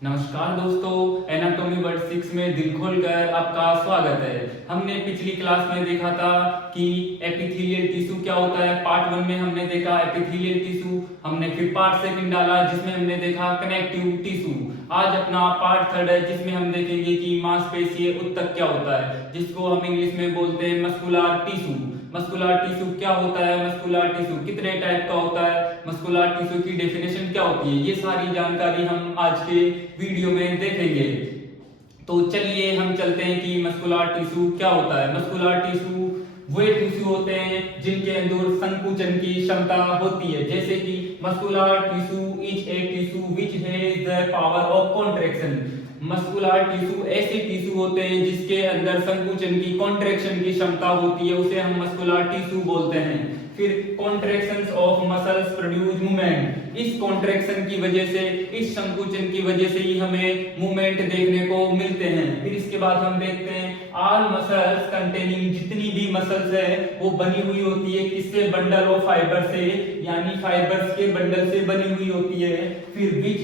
नमस्कार दोस्तों, anatomy word 6 में दिल खोलकर आपका स्वागत है। हमने पिछली क्लास में देखा था कि एपिथेलियल टिश्यू क्या होता है। पार्ट 1 में हमने देखा एपिथेलियल टिश्यू, हमने फिर पार्ट 2 डाला जिसमें हमने देखा कनेक्टिव टिश्यू। आज अपना पार्ट 3 है जिसमें हम देखेंगे कि मांसपेशीय ऊतक क्या होता है, जिसको हम इंग्लिश में बोलते हैं मस्कुलर टिश्यू। मस्कुलर टिश्यू क्या होता है, मस्कुलर टिश्यू कितने टाइप का होता है, मस्कुलर टिश्यू की डेफिनेशन क्या होती है, ये सारी जानकारी हम आज के वीडियो में देखेंगे। तो चलिए हम चलते हैं कि मस्कुलर टिश्यू क्या होता है। मस्कुलर टिश्यू वे टिश्यू होते हैं जिनके अंदर संकुचन की क्षमता होती है, जैसे कि muscular tissue is a tissue which has the power of contraction. Muscular tissue ऐसे टिश्यू होते हैं जिसके अंदर संकुचन की कॉन्ट्रैक्शन की क्षमता होती है, उसे हम मस्कुलर टिश्यू बोलते हैं। फिर contractions of muscles produce movement. इस कॉन्ट्रैक्शन की वजह से, इस संकुचन की वजह से ही हमें मूवमेंट देखने को मिलते हैं। फिर इसके बाद हम देखते हैं ऑल मसल्स कंटेनिंग, जितनी भी मसल्स है वो बनी हुई होती है किससे, बंडल ऑफ फाइबर से, यानी फाइबर्स के बंडल से बनी हुई होती है। फिर विच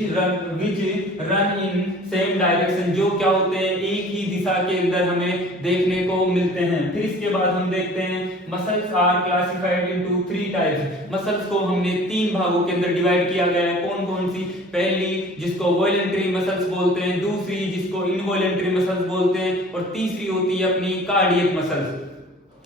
रन इन सेम डायरेक्शन, जो क्या होते हैं एक ही दिशा के अंदर हमें देखने को मिलते हैं। फिर इसके बाद हम देखते हैं muscles are classified into 3 types. Muscles को हमने 3 भागों के अंदर डिवाइड किया गया है। कौन कौन सी, पहली जिसको वॉलंटरी मसल्स बोलते हैं, दूसरी जिसको इनवॉलंटरी मसल्स बोलते हैं, और तीसरी होती है अपनी कार्डियक मसल्स।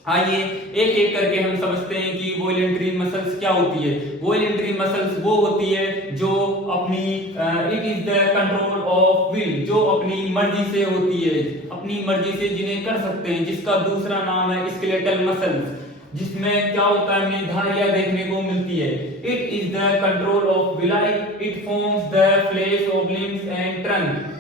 आइए एक एक करके हम समझते हैं कि वॉलंटरी मसल्स क्या होती है। वॉलंटरी मसल्स वो होती है जो अपनी it is the control of will, जो अपनी मर्जी से होती है, अपनी मर्जी से जिन्हें कर सकते हैं, जिसका दूसरा नाम है स्केलेटल मसल्स, जिसमें क्या होता है हमें धारियां देखने को मिलती है। It is the control of will, it forms the flesh of limbs and trunk.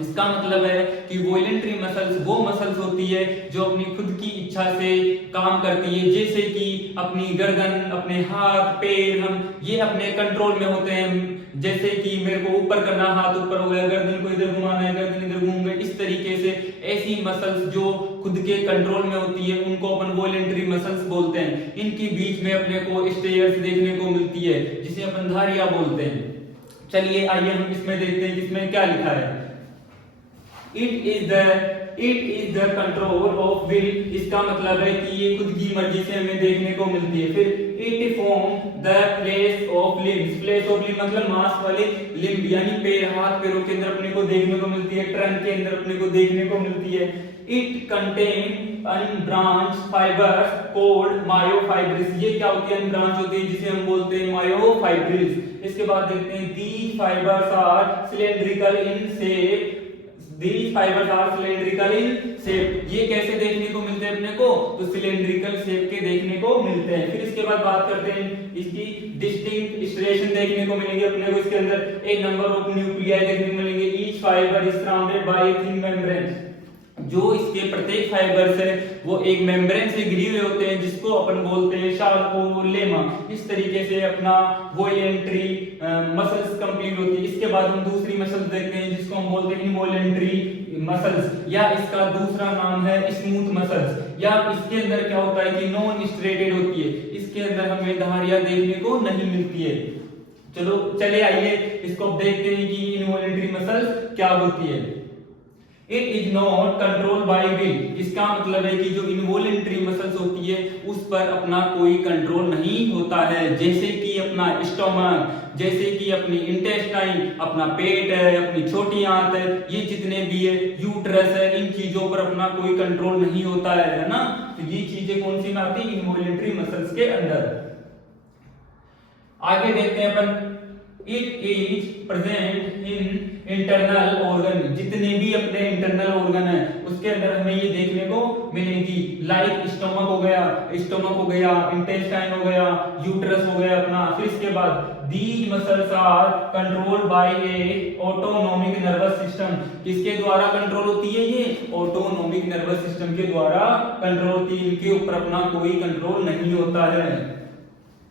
इसका मतलब है कि वॉलंटरी मसल्स वो मसल्स होती है जो अपनी खुद की इच्छा से काम करती है, जैसे कि अपनी गर्दन, अपने हाथ पैर, हम ये अपने कंट्रोल में होते हैं। जैसे कि मेरे को ऊपर करना, हाथ ऊपर हो गया, गर्दन को इधर घुमाना है, गर्दन इधर घूम गई, इस तरीके से ऐसी मसल्स जो खुद के कंट्रोल में होती है उनको अपन वॉलंटरी मसल्स बोलते हैं। इनके बीच में अपने को स्टेयर्स देखने को मिलती है जिसे अपन धारियां बोलते हैं। चलिए आइए हम इसमें देखते हैं कि इसमें क्या लिखा है। It is the control of will, इसका मतलब है कि ये खुद की मर्जी से हमें देखने को मिलती है। फिर it form the place of limbs, place of limbs मतलब मांस वाले लिम्ब, यानी पैर, हाथ पैरों के अंदर अपने को देखने को मिलती है, ट्रंक के अंदर अपने को देखने को मिलती है। It contain unbranch fibres called myofibrils, ये क्या होती है, अनब्रांच होती है जिसे हम बोलते हैं मायोफाइब्रिल्स। इसके बाद देखते हैं these fibers are cylindrical in shape, These fibers are cylindrical in shape। ये कैसे देखने को मिलते हैं अपने को, तो सिलेंड्रिकल शेप के देखने को मिलते हैं। फिर इसके बाद बात करते हैं इसकी डिस्टिंक्ट स्ट्रेशन देखने को मिलेंगे अपने को। इसके अंदर एक नंबर ऑफ न्यूक्लियाई देखने को मिलेंगे। Each fibre is surrounded by a thin membrane, जो इसके प्रत्येक फाइबर्स है वो एक मेम्ब्रेन से घिरे हुए होते हैं जिसको अपन बोलते हैं सार्कोलेमा। इस तरीके से अपना वॉलंटरी मसल्स कंप्लीट होती है। इसके बाद हम दूसरी मसल्स देखते हैं जिसको हम बोलते हैं इनवॉलंटरी मसल्स, या इसका दूसरा नाम है स्मूथ मसल्स। या इसके अंदर क्या होता है कि नॉन स्ट्रेटेड होती है, इसके अंदर हमें धारियां देखने को नहीं मिलती है। चले आइए इसको देखते हैं कि इनवॉलंटरी मसल्स क्या होती है। It is not control by will, इसका मतलब है कि जो इनवॉलंटरी मसल्स होती है उस पर अपना कोई कंट्रोल नहीं होता है, जैसे कि अपना स्टोमक, जैसे कि अपनी इंटेस्टाइन, अपना पेट है, अपनी छोटी आंत है, ये जितने भी है, यूट्रस है, इन चीजों पर अपना कोई कंट्रोल नहीं होता है ना। तो ये चीजें कौन सी में आती है, इनवॉलंटरी मसल्स के अंदर। आगे देखते हैं अपन, it is present in internal organ, जितने भी अपने इंटरनल ऑर्गन है उसके अंदर हमें ये देखने को मिलेगी। लाइक स्टोमक हो गया, इंटेस्टाइन हो गया, यूट्रस हो गया अपना। फिर इसके बाद these muscles are controlled by a autonomic nervous system, किसके द्वारा कंट्रोल होती है, ये ऑटोनोमिक नर्वस सिस्टम के द्वारा कंट्रोल होती है, इनके ऊपर अपना कोई कंट्रोल नहीं होता है।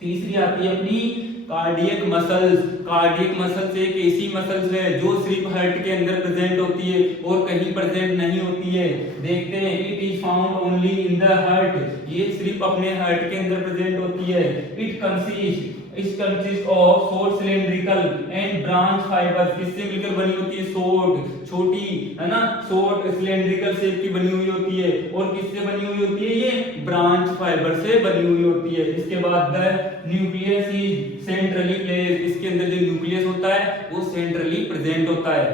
तीसरी आती है अपनी कार्डियक मसल्स। कार्डियक मसल्स एक ऐसी मसल्स है जो सिर्फ हार्ट के अंदर प्रेजेंट होती है और कहीं प्रेजेंट नहीं होती है। देखते हैं it is found only in the heart, ये सिर्फ अपने हार्ट के अंदर प्रेजेंट होती है। इट कंसिस्ट इस consist of short cylindrical and branch fibres. किससे मिलकर बनी होती है? शॉर्ट, छोटी, है ना, शॉर्ट सिलेंड्रिकल शेप की बनी हुई होती है। और किससे बनी हुई होती है? ये ब्रांच फाइबर से बनी हुई होती है। इसके बाद the nucleus is centrally placed. इसके अंदर जो न्यूक्लियस होता है वो सेंट्रली प्रेजेंट होता है।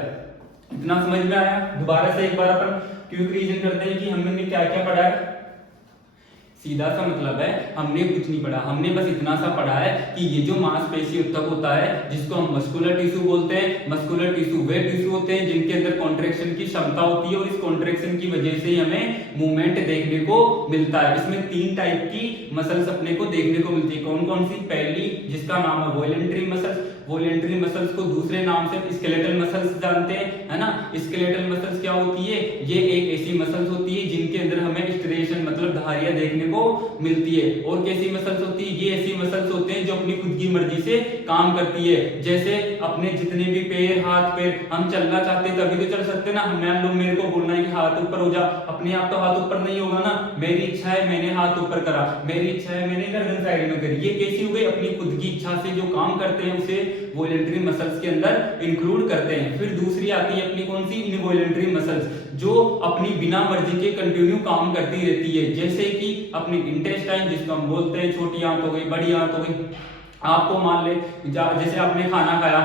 इतना समझ में आया? दोबारा से एक बार अपन क्विक रिवीजन करते हैं कि हमने क्या क्या पढ़ा है। सीधा सा मतलब है हमने कुछ नहीं पढ़ा, हमने बस इतना सा पढ़ा है कि ये जो मांसपेशी ऊतक होता है जिसको हम मस्कुलर टिश्यू बोलते हैं। मस्कुलर टिश्यू वे टिश्यू होते हैं जिनके अंदर कॉन्ट्रैक्शन की क्षमता होती है और इस कॉन्ट्रैक्शन की वजह से ही हमें मूवमेंट देखने को मिलता है। इसमें 3 टाइप की मसल्स अपने को देखने को मिलती है। कौन कौन सी? पहली जिसका नाम है वॉलेंट्री मसल्स। वॉलेंट्री मसल्स को दूसरे नाम से स्केलेटल मसल्स जानते हैं, है ना। स्केलेटल मसल्स क्या होती है? ये एक ऐसी मसल्स होती है जिनके अंदर हमें स्ट्रिएशन मतलब धारियां देखने को मिलती है। और कैसी मसल्स होती है? ये ऐसी मसल्स होते हैं जो अपनी खुद की मर्जी से काम करती है। जैसे अपने जितने भी पैर, हाथ पैर, हम चलना चाहते हैं तभी तो चल सकते ना। मान लो मेरे को बोलना है कि हाथ ऊपर हो जा, अपने आप तो हाथ ऊपर नहीं होगा ना। मेरी इच्छा है मैंने हाथ ऊपर करा, मेरी इच्छा है मैंने गर्दन साइड में करी। ये कैसी हो गई? अपनी खुद की इच्छा से जो काम करते हैं उसे वॉलेंट्री मसल्स के अंदर इंक्लूड करते हैं। फिर दूसरी आती है अपनी कौन सी? इनवॉलेंट्री मसल्स, जो अपनी बिना मर्जी के कंटिन्यू काम करती रहती है। जैसे कि अपनी इंटेस्टाइन जिसको हम बोलते हैं, छोटी आंत हो गई, बड़ी आंत हो गई। आपको मान ले जैसे आपने खाना खाया,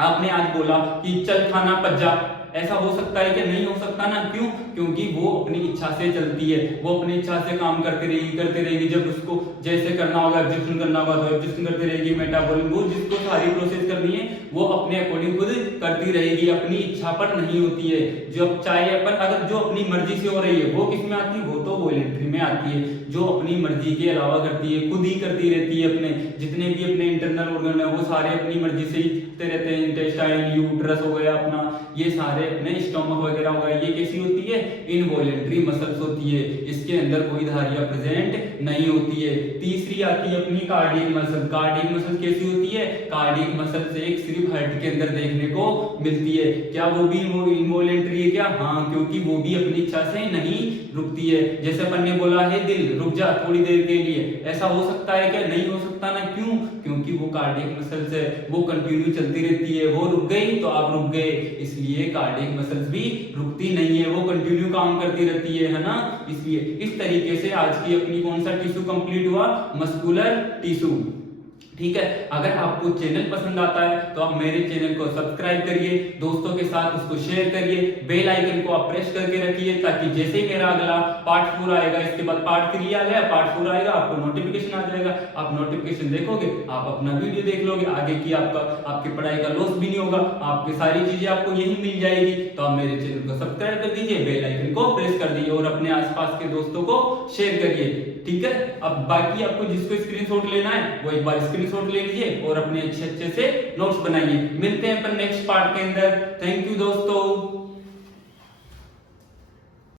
आपने आज बोला कि चल खाना पच जा, ऐसा हो सकता है कि नहीं हो सकता ना। क्यों? क्योंकि वो अपनी इच्छा से चलती है, वो अपनी इच्छा से काम करती रहेगी। जब उसको जैसे करना होगा, एब्जॉर्प्शन करना होगा तो एब्जॉर्प्शन करती रहेगी। मेटाबॉलिज्म, वो जिसको सारी प्रोसेस करनी है वो अपने अकॉर्डिंग खुद करती रहेगी, अपनी इच्छा पर नहीं होती है। जब चाहे अपन अगर जो अपनी मर्जी से हो रही है वो किस में आती है? वो तो वॉलेंट्री में आती है। जो अपनी मर्जी के अलावा करती है, खुद ही करती रहती है। अपने जितने भी अपने इंटरनल ऑर्गन है वो सारे अपनी मर्जी से ही करते रहते हैं। इंटेस्टाइन, यूट्रस हो गया अपना, ये सारे अपने स्टोमक वगैरह हो गया, ये कैसी होती है? इनवॉलेंट्री मसल्स होती है। इसके अंदर कोई धारियां प्रेजेंट नहीं होती है। तीसरी आती है अपनी कार्डियक मसल। कार्डियक मसल कैसी होती है? कार्डियक मसल एक सिर्फ हार्ट के अंदर देखने को मिलती है। क्या वो भी इनवॉलेंट्री है क्या? हाँ, क्योंकि वो भी अपनी इच्छा से नहीं रुकती है। जैसे अपन ने बोला है दिल रुक जा थोड़ी देर के लिए, ऐसा हो सकता है क्या? नहीं हो सकता ना। क्यों? क्योंकि वो कार्डियक मसल्स है, वो कंटिन्यू चलती रहती है। वो रुक गई तो आप रुक गए, इसलिए कार्डियक मसल्स भी रुकती नहीं है, वो कंटिन्यू काम करती रहती है ना। इसलिए इस तरीके से आज की अपनी कौन सा टिश्यू कंप्लीट हुआ? Muscular tissue. ठीक है। अगर आपको चैनल पसंद आता है तो आप मेरे चैनल को सब्सक्राइब करिए, दोस्तों के साथ उसको शेयर करिए, बेल आइकन को आप प्रेस करके रखिए ताकि जैसे ही मेरा अगला पार्ट 4 आएगा, इसके बाद पार्ट 3 आ गया, पार्ट 4 आएगा, आपको नोटिफिकेशन आ जाएगा। आप नोटिफिकेशन देखोगे, आप अपना वीडियो देख लोगे, आगे की आपकी पढ़ाई का लॉस भी नहीं होगा, आपकी सारी चीजें आपको यही मिल जाएगी। तो आप मेरे चैनल को सब्सक्राइब कर दीजिए, बेल आइकन को प्रेस कर दीजिए और अपने आसपास के दोस्तों को शेयर करिए। ठीक है। अब बाकी आपको जिसको स्क्रीनशॉट लेना है वो एक बार स्क्रीनशॉट ले लीजिए और अपने अच्छे से नोट्स बनाइए। मिलते हैं अपन नेक्स्ट पार्ट के अंदर। थैंक यू दोस्तों।